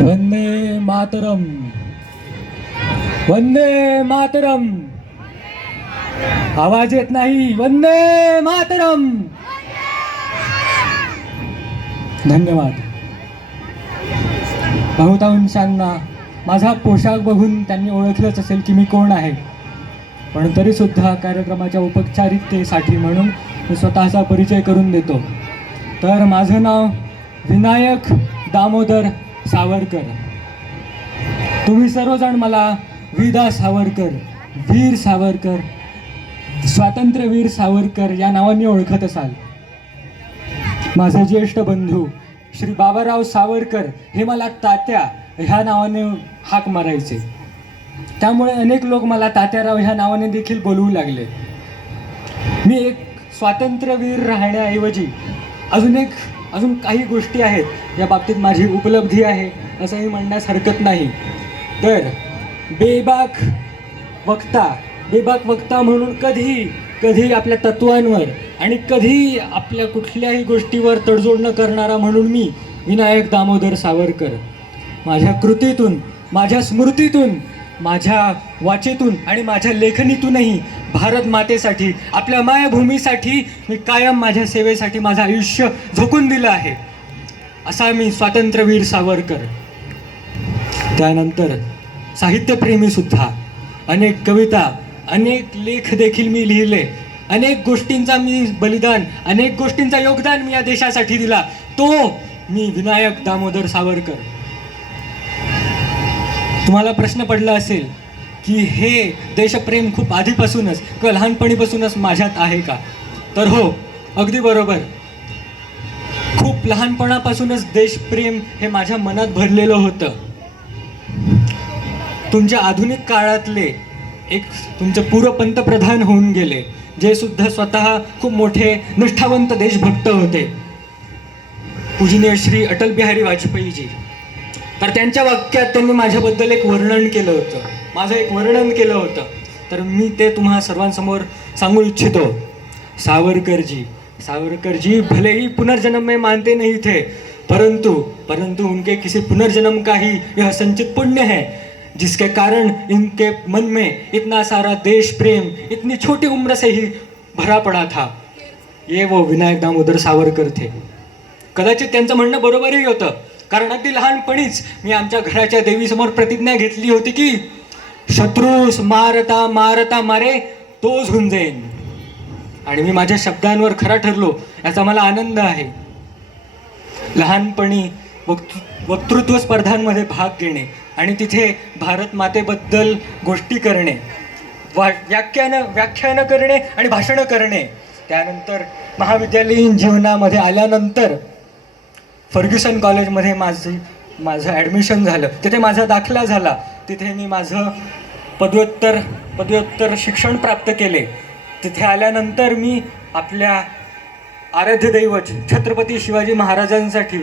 वंदे मातरम, वंदे मातरम. आवाज येत नाही. वंदे मातरम. धन्यवाद. बहुतांशांना माझा पोशाख बघून त्यांनी ओळखलंच असेल की मी कोण आहे, पण तरी सुद्धा कार्यक्रमाच्या औपचारिकतेसाठी म्हणून मी स्वतःचा परिचय करून देतो. तर माझं नाव विनायक दामोदर सावरकर. तुम्ही सर्वजण मला विदा सावरकर, वीर सावरकर, स्वातंत्र्यवीर सावरकर या नावाने ओळखत असाल. माझे ज्येष्ठ बंधू श्री बाबाराव सावरकर हे मला तात्या ह्या नावाने हाक मारायचे. त्यामुळे अनेक लोक मला तात्याराव ह्या नावाने देखील बोलवू लागले. मी एक स्वातंत्र्यवीर राहण्याऐवजी अजून काही गोष्टी आहेत या बाबतीत माझी उपलब्धी आहे असंही म्हणण्यास हरकत नाही. तर बेबाक वक्ता म्हणून कधी आपल्या तत्वांवर आणि कधी आपल्या कुठल्याही गोष्टीवर तडजोड न करणारा म्हणून मी विनायक दामोदर सावरकर माझ्या कृतीतून, माझ्या स्मृतीतून, माझ्या वाचेतून आणि माझ्या लेखणीतूनही भारत मातेसाठी, आपल्या मायभूमीसाठी मी कायम माझ्या सेवेसाठी माझं आयुष्य झोकून दिलं आहे. असा मी स्वातंत्र्यवीर सावरकर. त्यानंतर साहित्यप्रेमीसुद्धा. अनेक कविता, अनेक लेख देखील मी लिहिले. अनेक गोष्टींचा मी बलिदान, अनेक गोष्टींचा योगदान मी या देशासाठी दिला. तो मी विनायक दामोदर सावरकर. तुम्हाला प्रश्न पडला असेल की हे देशप्रेम खूप आधीपासूनच किंवा लहानपणीपासूनच माझ्यात आहे का? तर हो, अगदी बरोबर. खूप लहानपणापासूनच देशप्रेम हे माझ्या मनात भरलेलं होतं. तुमच्या आधुनिक काळातले एक तुमचे पूर्व पंतप्रधान होऊन गेले, जे सुद्धा स्वतः खूप मोठे निष्ठावंत देशभक्त होते, पूजनीय श्री अटल बिहारी वाजपेयीजी. तर त्यांच्या वाक्यात त्यांनी माझ्याबद्दल एक वर्णन केलं होतं, माझं एक वर्णन केलं होतं. तर मी ते तुम्हा सर्वांसमोर सांगू इच्छितो. सावरकर जी भले ही पुनर्जन्म में मानते नहीं थे, परंतु उनके किसी पुनर्जन्म का ही यह संचित पुण्य है जिसके कारण इनके मन में इतना सारा देश प्रेम इतनी छोटी उम्र से ही भरा पड़ा था. ये वो विनायक दामोदर सावरकर थे. कदाचित त्यांचं म्हणणं बरोबरही होतं, कारण अगदी लहानपणीच मी आमच्या घराच्या देवीसमोर प्रतिज्ञा घेतली होती की शत्रूस मारता मारता मारे तोच होऊन जाईन. आणि मी माझ्या शब्दांवर खरा ठरलो, याचा मला आनंद आहे. लहानपणी वक्तृत्व स्पर्धांमध्ये भाग घेणे आणि तिथे भारत मातेबद्दल गोष्टी करणे, व्याख्यानं करणे आणि भाषणं करणे. त्यानंतर महाविद्यालयीन जीवनामध्ये आल्यानंतर फर्ग्युसन कॉलेजमध्ये माझं ॲडमिशन झालं. तिथे माझा दाखला झाला. तिथे मी माझं पदव्युत्तर शिक्षण प्राप्त केले. तिथे आल्यानंतर मी आपल्या आराध्य दैवत छत्रपती शिवाजी महाराजांसाठी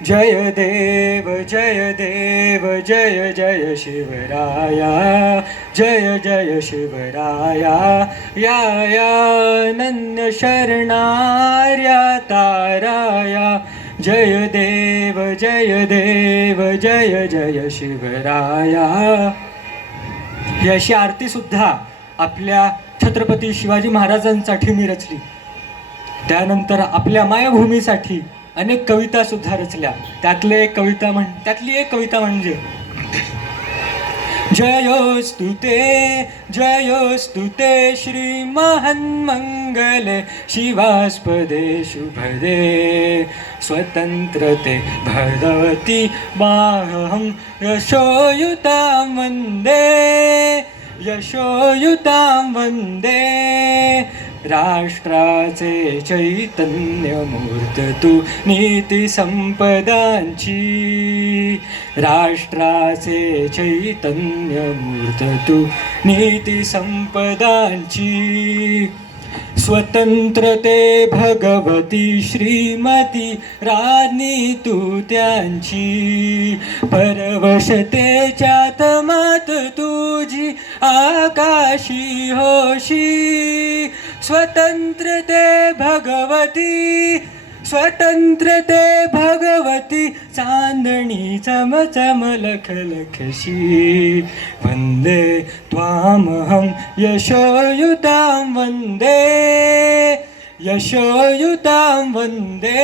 जय देव जय देव जय जय शिवराया, जय जय शिवराया, या नन्य शरणार्या ताराया, जय देव जय देव जय जय शिवराया. ही अशी आरती सुद्धा आपल्या छत्रपती शिवाजी महाराजांसाठी मी रचली. त्यानंतर आपल्या मायभूमीसाठी अनेक कविता सुद्धा रचल्या. त्यातली एक कविता म्हणजे जयोस्तु ते श्री महन्मंगले शिवास्पदे शुभदे स्वतंत्रते भगवती माहं यशोयुतां वंदे राष्ट्राचे चैतन्य मूर्त तू नीती संपदांची, राष्ट्राचे चैतन्य मूर्त तू नीती संपदांची. स्वतंत्रते भगवती श्रीमती राणी तू त्यांची, परवशतेच्यात मात तुझी आकाशी होशी. स्वतंत्रते भगवती स्वतंत्रते भगवती चांदणी चम चम लख लखशी वंदे त्वामहं यशोयुतां वंदे यशोयुतां वंदे.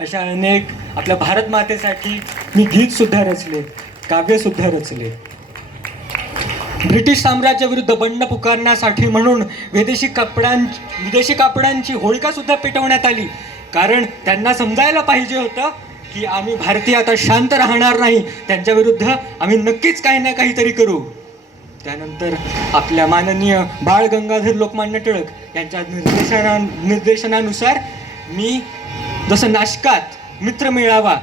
अशा अनेक आपल्या भारत मातेसाठी मी गीतसुद्धा रचले, काव्यसुद्धा रचले. ब्रिटिश साम्राज्याविरुद्ध बंड पुकारण्यासाठी म्हणून विदेशी कापडांची होळिकासुद्धा पेटवण्यात आली, कारण त्यांना समजायला पाहिजे होतं की आम्ही भारतीय आता शांत राहणार नाही, त्यांच्याविरुद्ध आम्ही नक्कीच काही ना काहीतरी करू. त्यानंतर आपल्या माननीय बाळ गंगाधर लोकमान्य टिळक यांच्या निर्देशनानुसार मी जसं नाशकात मित्र मेळावा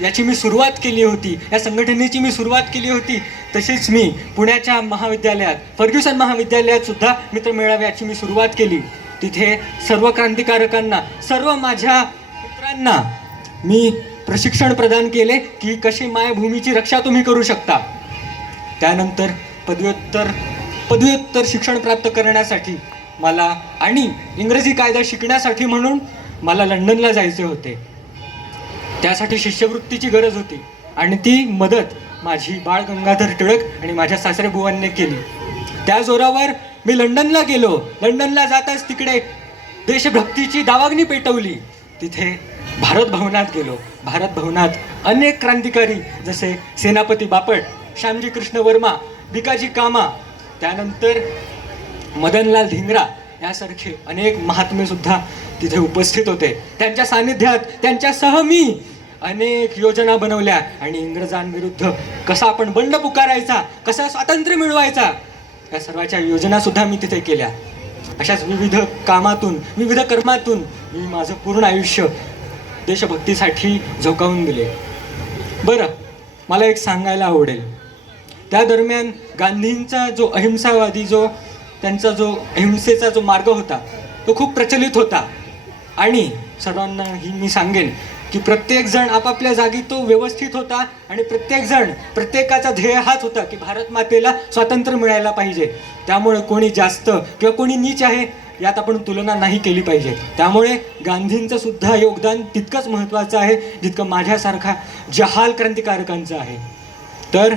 याची मी सुरुवात केली होती, या संघटनेची मी सुरुवात केली होती, तसेच मी पुण्याच्या महाविद्यालयात फर्ग्युसन महाविद्यालयात सुद्धा मित्रमेळाव्याची मी सुरुवात केली. तिथे सर्व क्रांतिकारकांना, सर्व माझ्या मित्रांना मी प्रशिक्षण प्रदान केले की कशी मायभूमीची रक्षा तुम्ही करू शकता. त्यानंतर पदव्युत्तर शिक्षण प्राप्त करण्यासाठी मला आणि इंग्रजी कायदा शिकण्यासाठी म्हणून मला लंडनला जायचे होते. त्यासाठी शिष्यवृत्तीची गरज होती आणि ती मदत माझी बाळ गंगाधर टिळक आणि माझ्या सासरे बुवांनी केली. त्या जोरावर मी लंडनला गेलो. लंडनला जाताच तिकडे देशभक्तीची दावाग्नी पेटवली. तिथे भारत भवनात गेलो. भारत भवनात अनेक क्रांतिकारी जसे सेनापती बापट, श्यामजी कृष्ण वर्मा, भिकाजी कामा, त्यानंतर मदनलाल धिंगरा यासारखे अनेक महात्मे सुद्धा तिथे उपस्थित होते. त्यांच्या सानिध्यात त्यांच्यासह मी अनेक योजना बनवल्या आणि इंग्रजांविरुद्ध कसा आपण बंड पुकारायचा, कसा स्वातंत्र्य मिळवायचा, या सर्वाच्या योजना सुद्धा मी तिथे केल्या. अशाच विविध कामातून, विविध कर्मातून मी माझं पूर्ण आयुष्य देशभक्तीसाठी झोकावून दिले. बरं, मला एक सांगायला आवडेल, त्या दरम्यान गांधींचा जो अहिंसावादी त्यांचा जो अहिंसेचा जो मार्ग होता तो खूप प्रचलित होता. आणि सर्वांनाही मी सांगेन की प्रत्येकजण आपापल्या जागी तो व्यवस्थित होता आणि प्रत्येकाचा ध्येय हाच होता की भारत मातेला स्वातंत्र्य मिळायला पाहिजे. त्यामुळे कोणी जास्त किंवा कोणी नीच आहे यात आपण तुलना नाही केली पाहिजे. त्यामुळे गांधींचं सुद्धा योगदान तितकंच महत्त्वाचं आहे जितकं माझ्यासारखा जहाल क्रांतिकारकांचं आहे. तर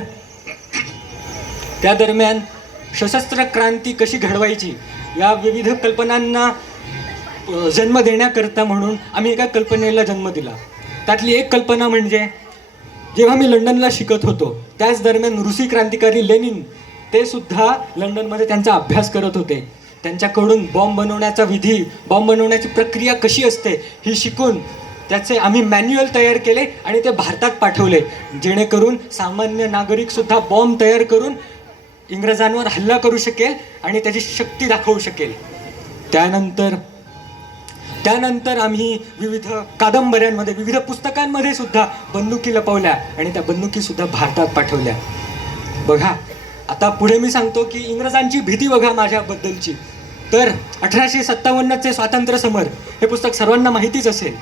त्या दरम्यान सशस्त्र क्रांती कशी घडवायची या विविध कल्पनांना जन्म देण्याकरता म्हणून आम्ही एका कल्पनेला जन्म दिला. त्यातली एक कल्पना म्हणजे, जेव्हा मी लंडनला शिकत होतो त्याच दरम्यान रूसी क्रांतिकारी लेनिन ते सुद्धा लंडनमध्ये त्यांचा अभ्यास करत होते. त्यांच्याकडून बॉम्ब बनवण्याचा विधी, बॉम्ब बनवण्याची प्रक्रिया कशी असते ही शिकून त्याचे आम्ही मॅन्युअल तयार केले आणि ते भारतात पाठवले, जेणेकरून सामान्य नागरिकसुद्धा बॉम्ब तयार करून इंग्रजांवर हल्ला करू शकेल आणि त्याची शक्ती दाखवू शकेल. त्यानंतर आम्ही विविध कादंबऱ्यांमध्ये, विविध पुस्तकांमध्ये सुद्धा बंदुकी लपवल्या आणि त्या बंदुकीसुद्धा भारतात पाठवल्या. बघा, आता पुढे मी सांगतो की इंग्रजांची भीती बघा माझ्याबद्दलची. तर 1857चे स्वातंत्र्य समर हे पुस्तक सर्वांना माहितीच असेल.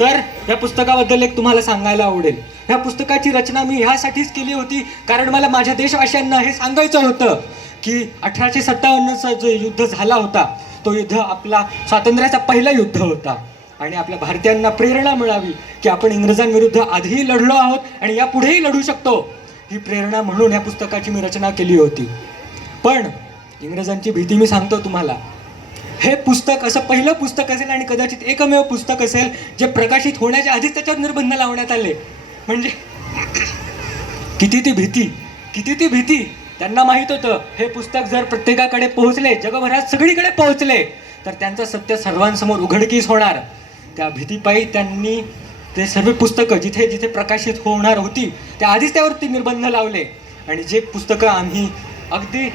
तर या पुस्तकाबद्दल एक तुम्हाला सांगायला आवडेल. ह्या पुस्तकाची रचना मी ह्यासाठीच केली होती कारण मला माझ्या देशवासियांना हे सांगायचं होतं की 1857चा जो युद्ध झाला होता तो युद्ध आपला स्वातंत्र्याचा पहिला युद्ध होता आणि आपल्या भारतीयांना प्रेरणा मिळावी की आपण इंग्रजांविरुद्ध आधीही लढलो आहोत आणि यापुढेही लढू शकतो, ही प्रेरणा म्हणून या पुस्तकाची मी रचना केली होती. पण इंग्रजांची भीती मी सांगतो तुम्हाला, हे पुस्तक असं पहिलं पुस्तक असेल आणि कदाचित एकमेव पुस्तक असेल जे प्रकाशित होण्याच्या आधीच त्याच्यावर निर्बंध लावण्यात आले. म्हणजे किती ती भीती. त्यांना माहीत होतं हे पुस्तक जर प्रत्येकाकडे पोहोचले, जगभरात सगळीकडे पोहोचले तर त्यांचं सत्य सर्वांसमोर उघडकीस होणार. त्या भीतीपायी त्यांनी ते सर्व पुस्तकं जिथे जिथे प्रकाशित होणार होती त्या आधीच त्यावरती निर्बंध लावले. आणि जे पुस्तकं आम्ही अगदी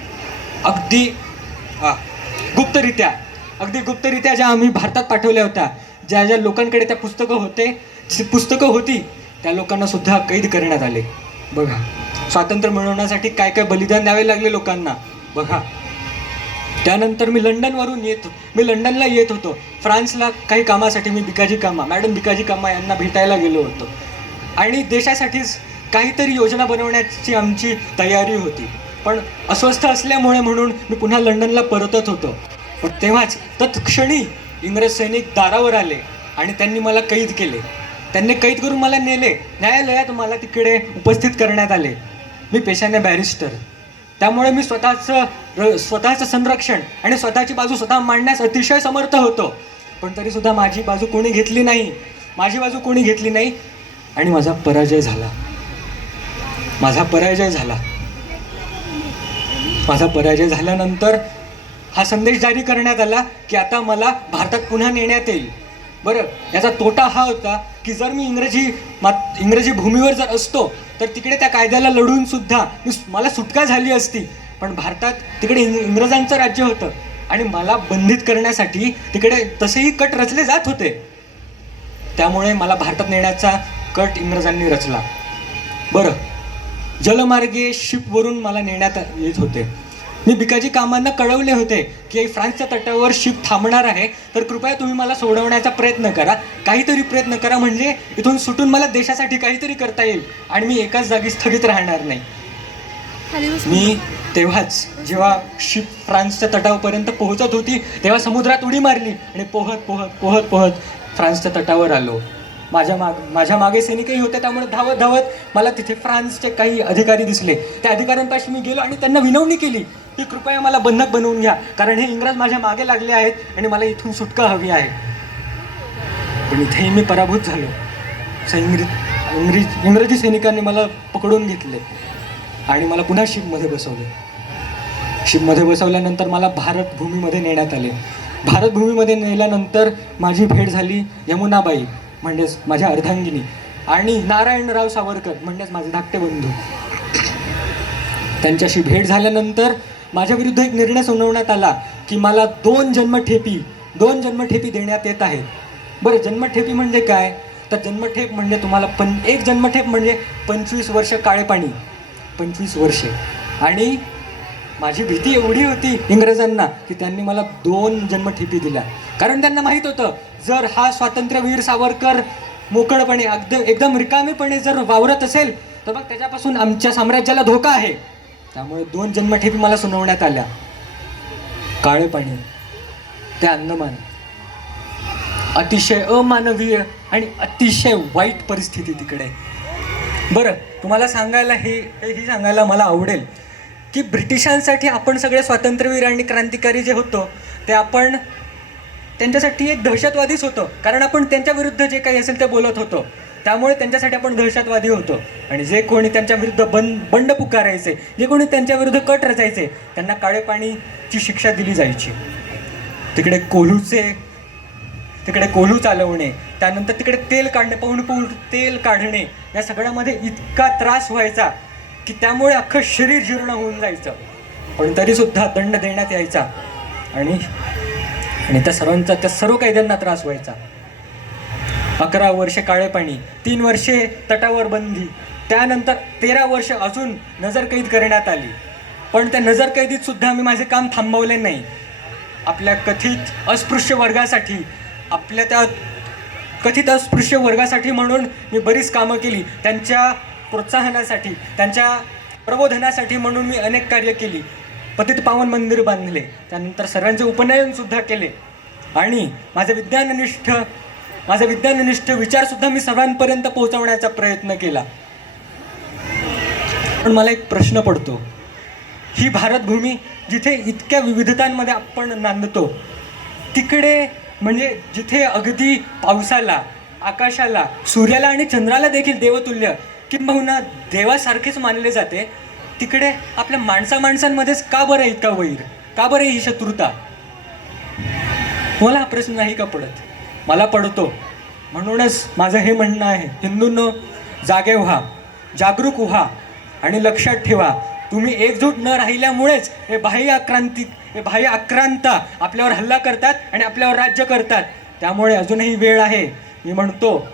गुप्तरित्या ज्या आम्ही भारतात पाठवल्या होत्या, ज्या लोकांकडे त्या पुस्तकं होती त्या लोकांना सुद्धा कैद करण्यात आले. बघा, स्वातंत्र्य मिळवण्यासाठी काय काय बलिदान द्यावे लागले लोकांना. बघा, त्यानंतर मी लंडनला येत होतो. फ्रान्सला काही कामासाठी मी मॅडम भिकाजी कामा यांना भेटायला गेलो होतो आणि देशासाठीच काहीतरी योजना बनवण्याची आमची तयारी होती. पण अस्वस्थ असल्यामुळे म्हणून मी पुन्हा लंडनला परतत होतो. पण तेव्हाच तत्क्षणी इंग्रज सैनिक दारावर आले आणि त्यांनी मला कैद केले. त्यांनी कैद करून मला नेले. न्यायालयात मला तिकडे उपस्थित करण्यात आले. मी पेशाने बॅरिस्टर, त्यामुळे मी स्वतःचं संरक्षण आणि स्वतःची बाजू स्वतः मांडण्यास अतिशय समर्थ होतो. पण तरीसुद्धा माझी बाजू कोणी घेतली नाही. आणि माझा पराजय झाला. माझा पराजय झाल्यानंतर हा संदेश जारी करण्यात आला की आता मला भारतात पुन्हा नेण्यात येईल. बरं, याचा तोटा हा होता की जर मी इंग्रजी भूमीवर जर असतो तर तिकडे त्या कायद्याला लढून सुद्धा मला सुटका झाली असती. पण भारतात तिकडे इंग्रजांचं राज्य होतं आणि मला बंधित करण्यासाठी तिकडे तसेही कट रचले जात होते. त्यामुळे मला भारतात नेण्याचा कट इंग्रजांनी रचला. बरं, जलमार्गे शिपवरून मला नेण्यात येत होते. मी भिकाजी कामांना कळवले होते की फ्रान्सच्या तटावर शिप थांबणार आहे, तर कृपया तुम्ही मला सोडवण्याचा काहीतरी प्रयत्न करा, म्हणजे इथून सुटून मला देशासाठी काहीतरी करता येईल आणि मी एकाच जागी स्थगित राहणार नाही. मी तेव्हाच जेव्हा शिप फ्रान्सच्या तटापर्यंत पोहोचत होती तेव्हा समुद्रात उडी मारली आणि पोहत फ्रान्सच्या तटावर आलो. माझ्या मागे सैनिकही होते, त्यामुळे धावत मला तिथे फ्रान्सचे काही अधिकारी दिसले. त्या अधिकाऱ्यांपाशी मी गेलो आणि त्यांना विनवणी केली की कृपया मला बंधक बनवून घ्या, कारण हे इंग्रज माझ्या मागे लागले आहेत आणि मला इथून सुटका हवी आहे. पण इथेही मी पराभूत झालो. इंग्रजी सैनिकांनी मला पकडून घेतले आणि मला पुन्हा शिपमध्ये बसवल्यानंतर मला भारत भूमीमध्ये नेण्यात आले. भारत भूमीमध्ये नेल्यानंतर माझी भेट झाली यमुनाबाई म्हणजेच माझ्या अर्धांगिनी आणि नारायणराव सावरकर म्हणजेच माझे धाकटे बंधू. त्यांच्याशी भेट झाल्यानंतर माझ्या विरुद्ध एक निर्णय सुनावण्यात आला की मला 2 जन्मठेपी देण्यात येत आहेत. बरं, जन्मठेपी म्हणजे काय? तर जन्मठेप म्हणजे तुम्हाला एक जन्मठेप म्हणजे 25 वर्ष काळे पाणी, 25 वर्षे. आणि माझी भीती एवढी होती इंग्रजांना की त्यांनी मला 2 जन्मठेपी दिल्या, कारण त्यांना माहीत होतं जर हा स्वातंत्र्यवीर सावरकर मोकळपणे एकदम रिकामीपणे जर वावरत असेल तर मग त्याच्यापासून आमच्या साम्राज्याला धोका आहे. त्यामुळे 2 जन्मठेपी मला सुनावण्यात आल्या. काळे पाणी ते अंदमान, अतिशय अमानवीय आणि अतिशय वाईट परिस्थिती तिकडे. बरं, तुम्हाला सांगायला मला आवडेल की ब्रिटिशांसाठी आपण सगळे स्वातंत्र्यवीर आणि क्रांतिकारी जे होतो ते आपण त्यांच्यासाठी एक दहशतवादीच होतो, कारण आपण त्यांच्या विरुद्ध जे काही असेल ते बोलत होतो. त्यामुळे त्यांच्यासाठी आपण दहशतवादी होतो. आणि जे कोणी त्यांच्या विरुद्ध बंड पुकारायचे, जे कोणी त्यांच्या विरुद्ध कट रचायचे, त्यांना काळे पाणीची शिक्षा दिली जायची. तिकडे कोल्हू चालवणे, त्यानंतर तिकडे तेल काढणे, पाहून तेल काढणे, या सगळ्यामध्ये इतका त्रास व्हायचा की त्यामुळे अख्खं शरीर जीर्ण होऊन जायचं. पण तरीसुद्धा दंड देण्यात यायचा आणि त्या सर्व कैद्यांना त्रास व्हायचा. 11 वर्षे काळे पाणी, 3 वर्षे तटावर बंदी, त्यानंतर 13 वर्ष अजून नजरकैद करण्यात आली. पण त्या नजरकैदीत सुद्धा मी माझे काम थांबवले नाही. आपल्या कथित अस्पृश्य वर्गासाठी म्हणून मी बरीच कामं केली. त्यांच्या प्रोत्साहनासाठी, त्यांच्या प्रबोधनासाठी म्हणून मी अनेक कार्य केली. पतित पावन मंदिर बांधले, त्यानंतर सर्वांचे उपनयन सुद्धा केले आणि माझे विज्ञाननिष्ठ विचारसुद्धा मी सर्वांपर्यंत पोहोचवण्याचा प्रयत्न केला. पण मला एक प्रश्न पडतो, ही भारतभूमी जिथे इतक्या विविधतांमध्ये आपण नांदतो, तिकडे म्हणजे जिथे अगदी पावसाला, आकाशाला, सूर्याला आणि चंद्राला देखील देवतुल्य किंबहुना देवासारखेच मानले जाते, तिकडे आपल्या माणसांमध्येच का बरं इतका वैर, का बरं ही शत्रुता? मला हा प्रश्न नाही का पडत? मला पडतो. म्हणूनच माझं हे म्हणणं आहे, हिंदूंनो, जागे व्हा, जागरूक व्हा आणि लक्षात ठेवा, तुम्ही एकजूट न राहिल्यामुळेच हे बाह्य आक्रांत आपल्यावर हल्ला करतात आणि आपल्यावर राज्य करतात. त्यामुळे अजूनही वेळ आहे. मी म्हणतो,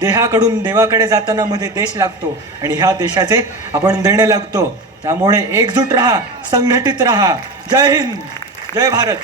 देहाकडून देवाकडे जाताना मध्ये देश लागतो आणि ह्या देशाचे आपण देणे लागतो. त्यामुळे एकजूट राहा, संघटित राहा. जय हिंद, जय भारत.